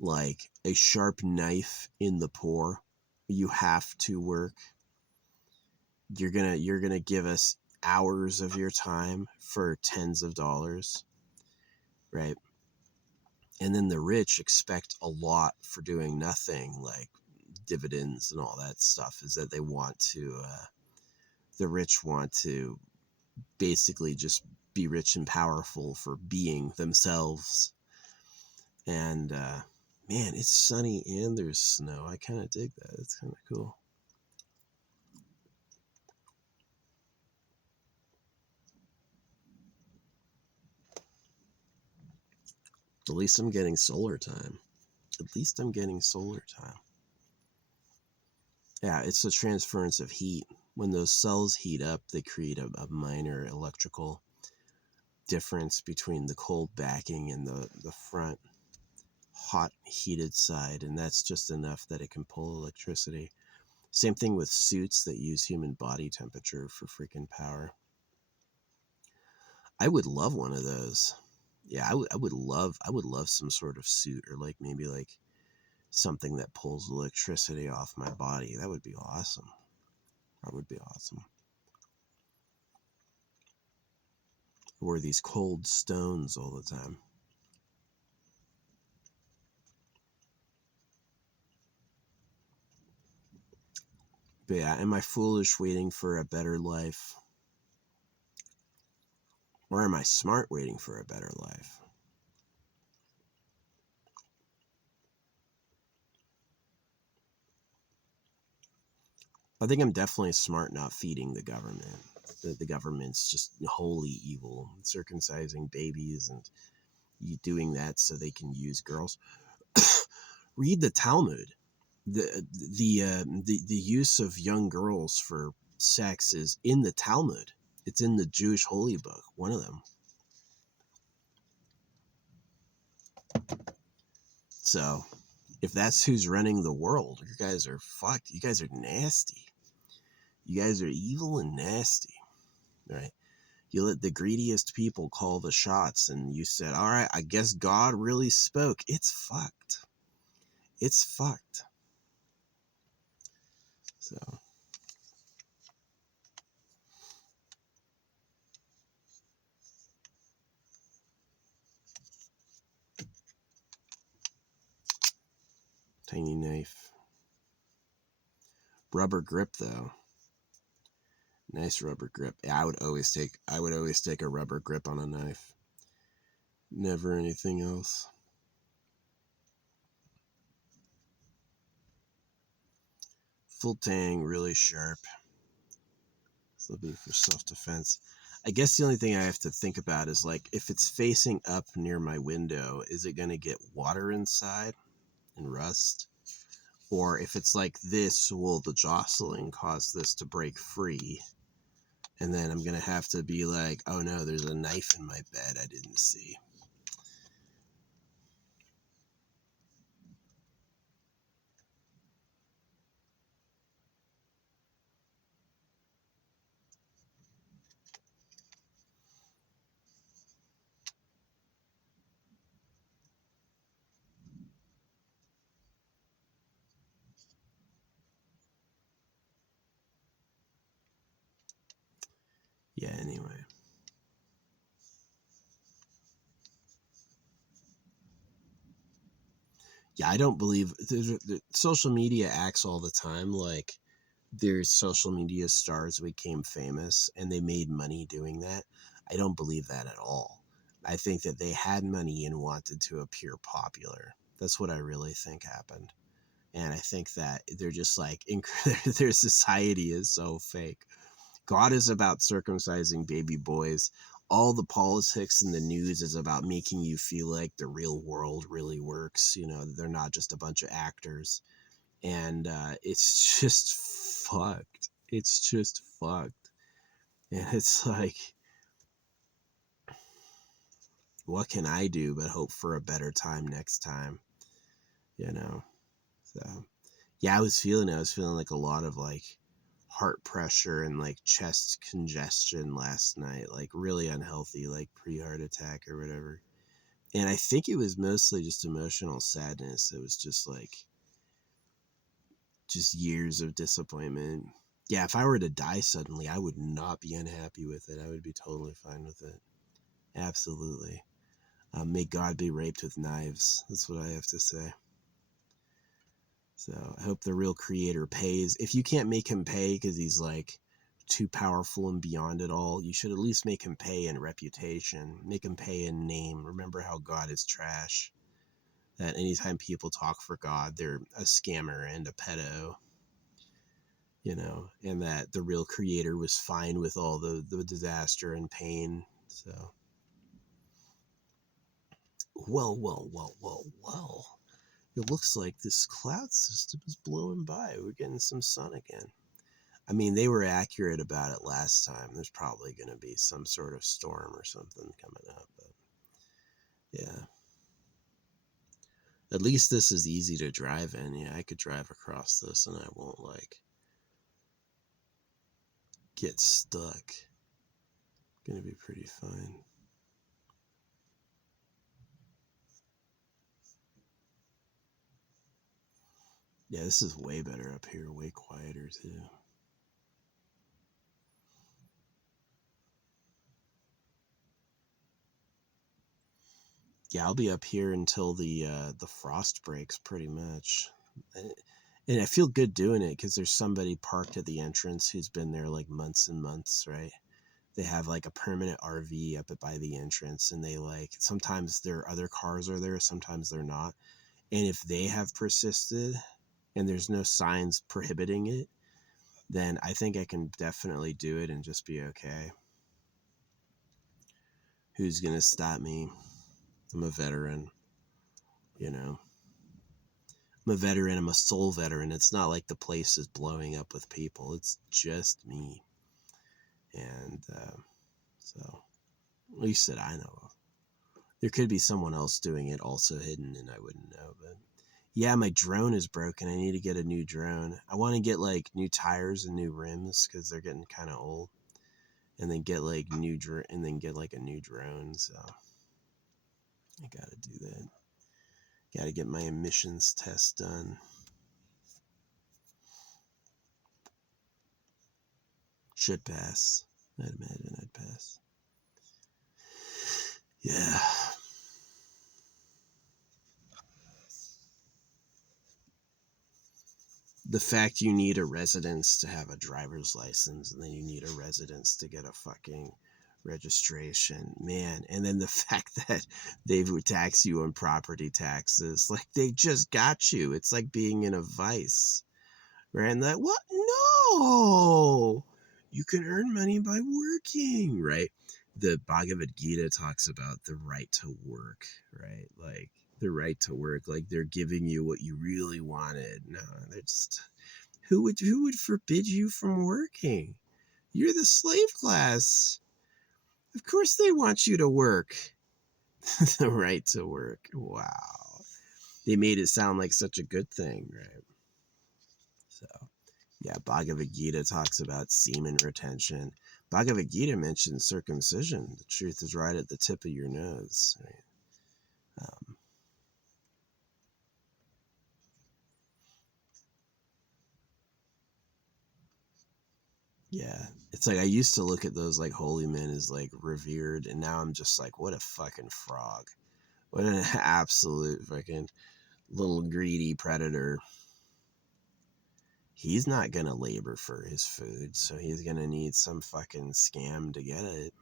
Like a sharp knife in the poor. You have to work. You're gonna give us hours of your time for tens of dollars, right? And then the rich expect a lot for doing nothing, like dividends and all that stuff, is that they want to, the rich want to basically just be rich and powerful for being themselves. And man, it's sunny and there's snow. I kind of dig that. It's kind of cool. At least I'm getting solar time. At least I'm getting solar time. Yeah, it's a transference of heat. When those cells heat up, they create a minor electrical difference between the cold backing and the front hot heated side, and that's just enough that it can pull electricity. Same thing with suits that use human body temperature for freaking power. I would love one of those. Yeah, I would love some sort of suit, or like maybe like something that pulls electricity off my body. That would be awesome. That would be awesome. Or these cold stones all the time. But yeah, am I foolish waiting for a better life? Or am I smart waiting for a better life? I think I'm definitely smart not feeding the government. The government's just wholly evil, circumcising babies and doing that so they can use girls. Read the Talmud. The use of young girls for sex is in the Talmud. It's in the Jewish holy book, one of them. So if that's who's running the world, you guys are fucked. You guys are nasty. You guys are evil and nasty, right? You let the greediest people call the shots, and you said, all right, I guess God really spoke. It's fucked. It's fucked. So tiny knife. Rubber grip though. Nice rubber grip. Yeah, I would always take a rubber grip on a knife. Never anything else. Full tang, really sharp. This will be for self-defense. I guess the only thing I have to think about is like if it's facing up near my window, is it going to get water inside and rust? Or if it's like this, will the jostling cause this to break free? And then I'm going to have to be like, oh no, there's a knife in my bed I didn't see. Yeah, anyway. Yeah, I don't believe social media acts all the time like there's social media stars became famous and they made money doing that. I don't believe that at all. I think that they had money and wanted to appear popular. That's what I really think happened. And I think that they're just like, their society is so fake. God is about circumcising baby boys. All the politics in the news is about making you feel like the real world really works. You know, they're not just a bunch of actors. And it's just fucked. It's just fucked. And it's like, what can I do but hope for a better time next time? You know? So, yeah, I was feeling it. I was feeling like a lot of like heart pressure and like chest congestion last night, like really unhealthy, like pre-heart attack or whatever. And I think it was mostly just emotional sadness. It was just like just years of disappointment. Yeah, if I were to die suddenly, I would not be unhappy with it. I would be totally fine with it. Absolutely. May God be raped with knives. That's what I have to say. So I hope the real creator pays. If you can't make him pay because he's like too powerful and beyond it all, you should at least make him pay in reputation. Make him pay in name. Remember how God is trash. That anytime people talk for God, they're a scammer and a pedo. You know, and that the real creator was fine with all the disaster and pain. So, well. It looks like this cloud system is blowing by. We're getting some sun again. I mean, they were accurate about it last time. There's probably going to be some sort of storm or something coming up. But yeah. At least this is easy to drive in. Yeah, I could drive across this and I won't, like, get stuck. Going to be pretty fine. Yeah, this is way better up here. Way quieter, too. Yeah, I'll be up here until the frost breaks, pretty much. And I feel good doing it because there's somebody parked at the entrance who's been there like months and months, right? They have like a permanent RV up by the entrance, and they like sometimes their other cars are there, sometimes they're not. And if they have persisted and there's no signs prohibiting it, then I think I can definitely do it and just be okay. Who's gonna stop me? I'm a veteran, you know. I'm a veteran. I'm a soul veteran. It's not like the place is blowing up with people. It's just me. And so, at least that I know of. There could be someone else doing it also hidden and I wouldn't know. But yeah, my drone is broken. I need to get a new drone. I want to get like new tires and new rims because they're getting kind of old. And then get like a new drone. So I got to do that. Got to get my emissions test done. Should pass. I'd imagine I'd pass. Yeah. The fact you need a residence to have a driver's license, and then you need a residence to get a fucking registration, man. And then the fact that they would tax you on property taxes, like they just got you. It's like being in a vice, right? And like, what? No, you can earn money by working, right? The Bhagavad Gita talks about the right to work, right? Like the right to work, like they're giving you what you really wanted. No, they're just who would forbid you from working? You're the slave class. Of course they want you to work. The right to work. Wow. They made it sound like such a good thing, right? So yeah, Bhagavad Gita talks about semen retention. Bhagavad Gita mentions circumcision. The truth is right at the tip of your nose. Right? Yeah, it's like I used to look at those like holy men as like revered, and now I'm just like, what a fucking frog. What an absolute fucking little greedy predator. He's not gonna labor for his food, so he's gonna need some fucking scam to get it.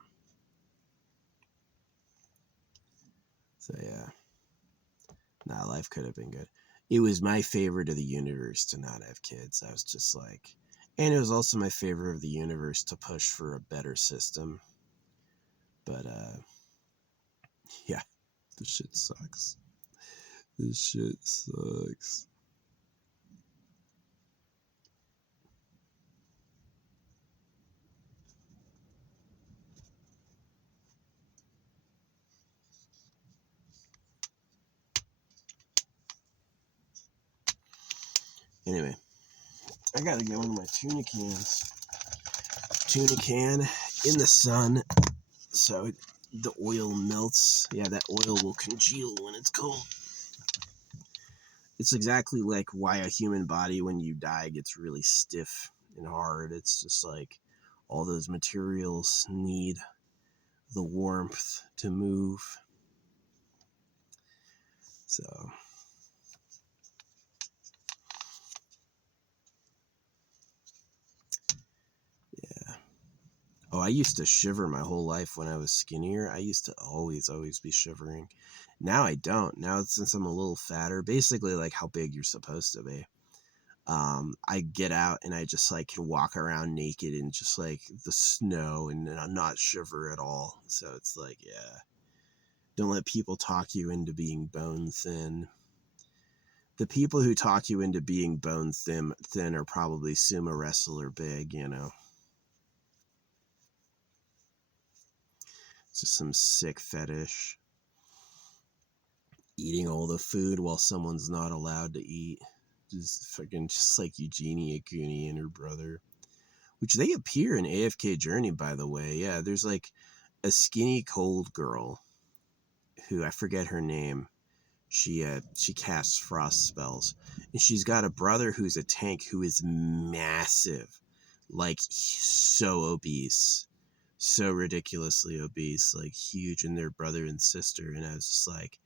So yeah, nah, life could have been good. It was my favorite of the universe to not have kids. I was just like, and it was also my favorite of the universe to push for a better system. But yeah, this shit sucks. This shit sucks. Anyway, I gotta get one of my tuna cans. Tuna can in the sun so the oil melts. Yeah, that oil will congeal when it's cold. It's exactly like why a human body, when you die, gets really stiff and hard. It's just like all those materials need the warmth to move. So, yeah. Oh, I used to shiver my whole life when I was skinnier. I used to always be shivering. Now I don't. Now, since I'm a little fatter, basically like how big you're supposed to be. I get out and I just like can walk around naked in just like the snow and not shiver at all. So it's like, yeah, don't let people talk you into being bone thin. The people who talk you into being bone thin are probably sumo wrestler big, you know. It's just some sick fetish. Eating all the food while someone's not allowed to eat. Just like Eugenia Cooney and her brother. Which they appear in AFK Journey, by the way. Yeah, there's like a skinny cold girl who, I forget her name. She casts frost spells, and she's got a brother who's a tank who is massive, like so obese, so ridiculously obese, like huge, and their brother and sister. And I was just like,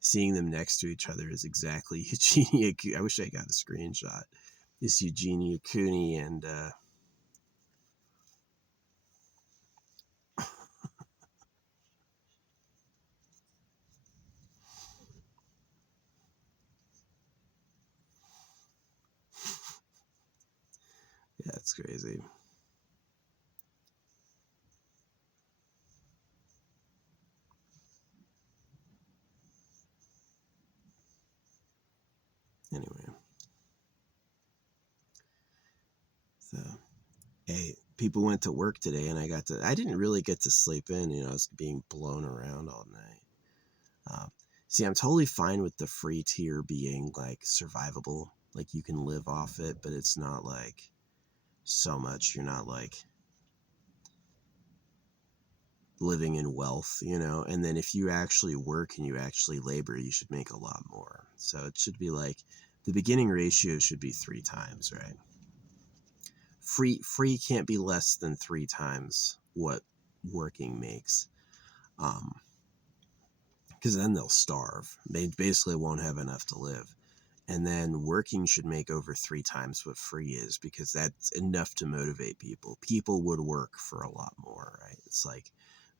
seeing them next to each other is exactly Eugenia. I wish I got a screenshot. It's Eugenia Cooney and yeah, it's crazy. Anyway, so hey, people went to work today, and I didn't really get to sleep in. You know, I was being blown around all night. See, I'm totally fine with the free tier being like survivable, like you can live off it, but it's not like so much. You're not like living in wealth, you know. And then if you actually work and you actually labor, you should make a lot more. So it should be like the beginning ratio should be 3 times, right? Free can't be less than 3 times what working makes. Because then they'll starve. They basically won't have enough to live. And then working should make over 3 times what free is, because that's enough to motivate people. People would work for a lot more, right? It's like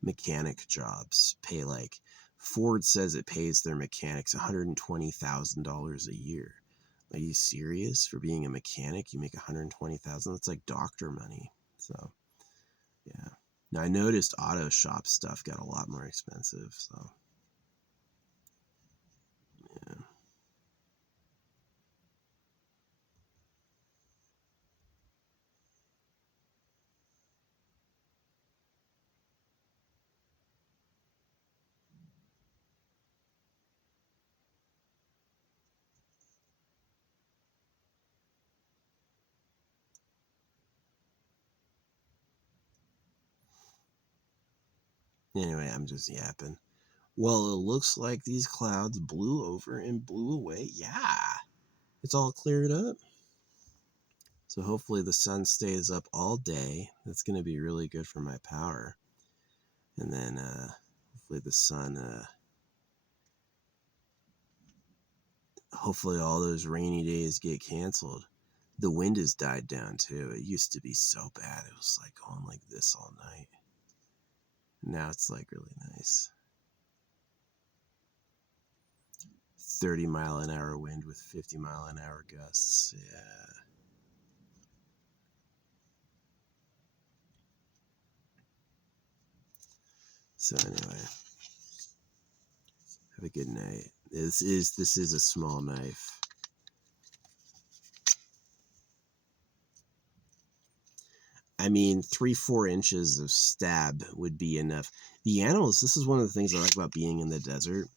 mechanic jobs pay like Ford says it pays their mechanics $120,000 a year. Are you serious? For being a mechanic, you make $120,000? That's like doctor money. So, yeah. Now I noticed auto shop stuff got a lot more expensive, so yeah. Anyway, I'm just yapping. Well, it looks like these clouds blew over and blew away. Yeah, it's all cleared up. So hopefully the sun stays up all day. That's going to be really good for my power. And then hopefully the sun, hopefully all those rainy days get canceled. The wind has died down too. It used to be so bad. It was like going like this all night. Now it's like really nice. 30-mile-an-hour wind with 50-mile-an-hour gusts. Yeah. So anyway, have a good night. This is a small knife. I mean, 3-4 inches of stab would be enough. The animals. This is one of the things I like about being in the desert.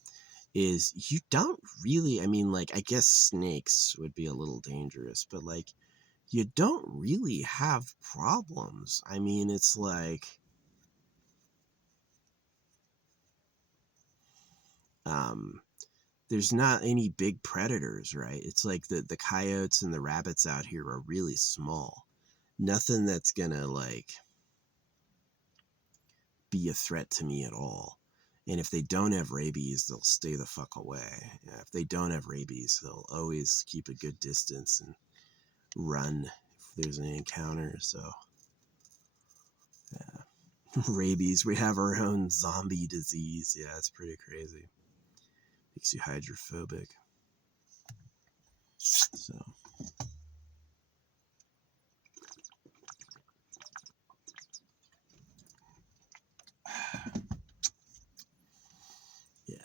Is you don't really. I mean, like I guess snakes would be a little dangerous, but like you don't really have problems. I mean, it's like um there's not any big predators, right? It's like the coyotes and the rabbits out here are really small. Nothing that's gonna like be a threat to me at all. And if they don't have rabies, they'll stay the fuck away. Yeah, if they don't have rabies, they'll always keep a good distance and run if there's an encounter. So, yeah. Rabies, we have our own zombie disease. Yeah, it's pretty crazy. Makes you hydrophobic. So, yeah.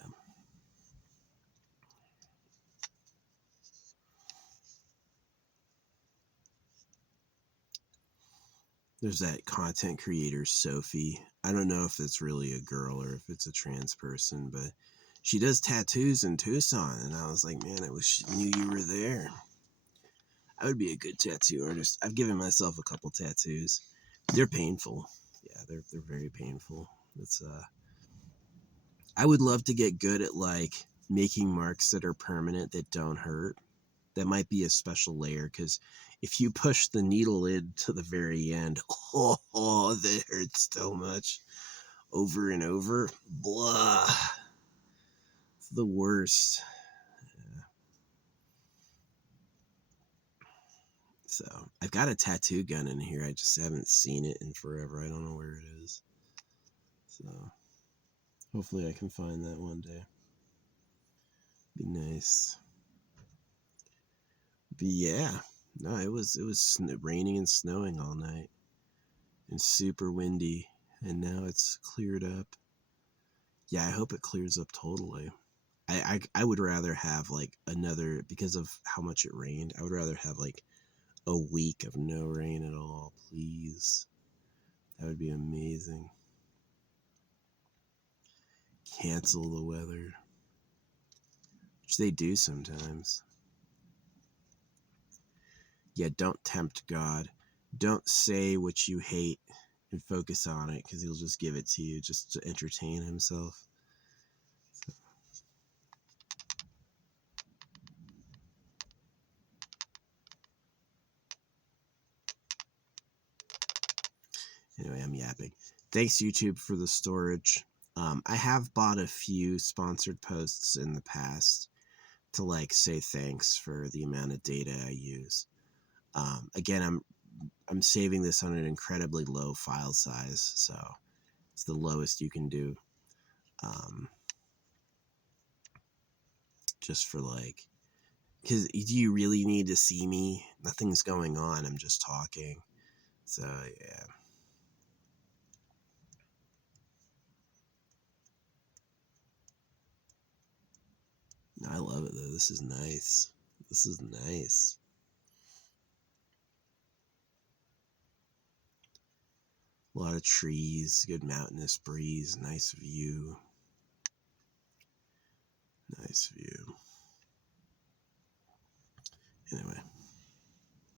There's that content creator, Sophie. I don't know if it's really a girl or if it's a trans person, but she does tattoos in Tucson. And I was like, man, I wish I knew you were there. I would be a good tattoo artist. I've given myself a couple tattoos. They're painful. Yeah, they're very painful. It's I would love to get good at like making marks that are permanent that don't hurt. That might be a special layer because if you push the needle in to the very end, oh, that hurts so much over and over. Blah. It's the worst. So I've got a tattoo gun in here. I just haven't seen it in forever. I don't know where it is. So hopefully I can find that one day. Be nice. But yeah, no, it was raining and snowing all night and super windy, and now it's cleared up. Yeah, I hope it clears up totally. I would rather have like another, because of how much it rained, I would rather have like a week of no rain at all, please. That would be amazing. Cancel the weather, which they do sometimes. Yeah, don't tempt God. Don't say what you hate and focus on it, because he'll just give it to you just to entertain himself. Anyway, I'm yapping. Thanks, YouTube, for the storage. I have bought a few sponsored posts in the past to like say thanks for the amount of data I use. Again, I'm saving this on an incredibly low file size, so it's the lowest you can do. Just for like, because do you really need to see me? Nothing's going on. I'm just talking. So yeah. I love it though. This is nice. This is nice. A lot of trees, good mountainous breeze, nice view. Nice view.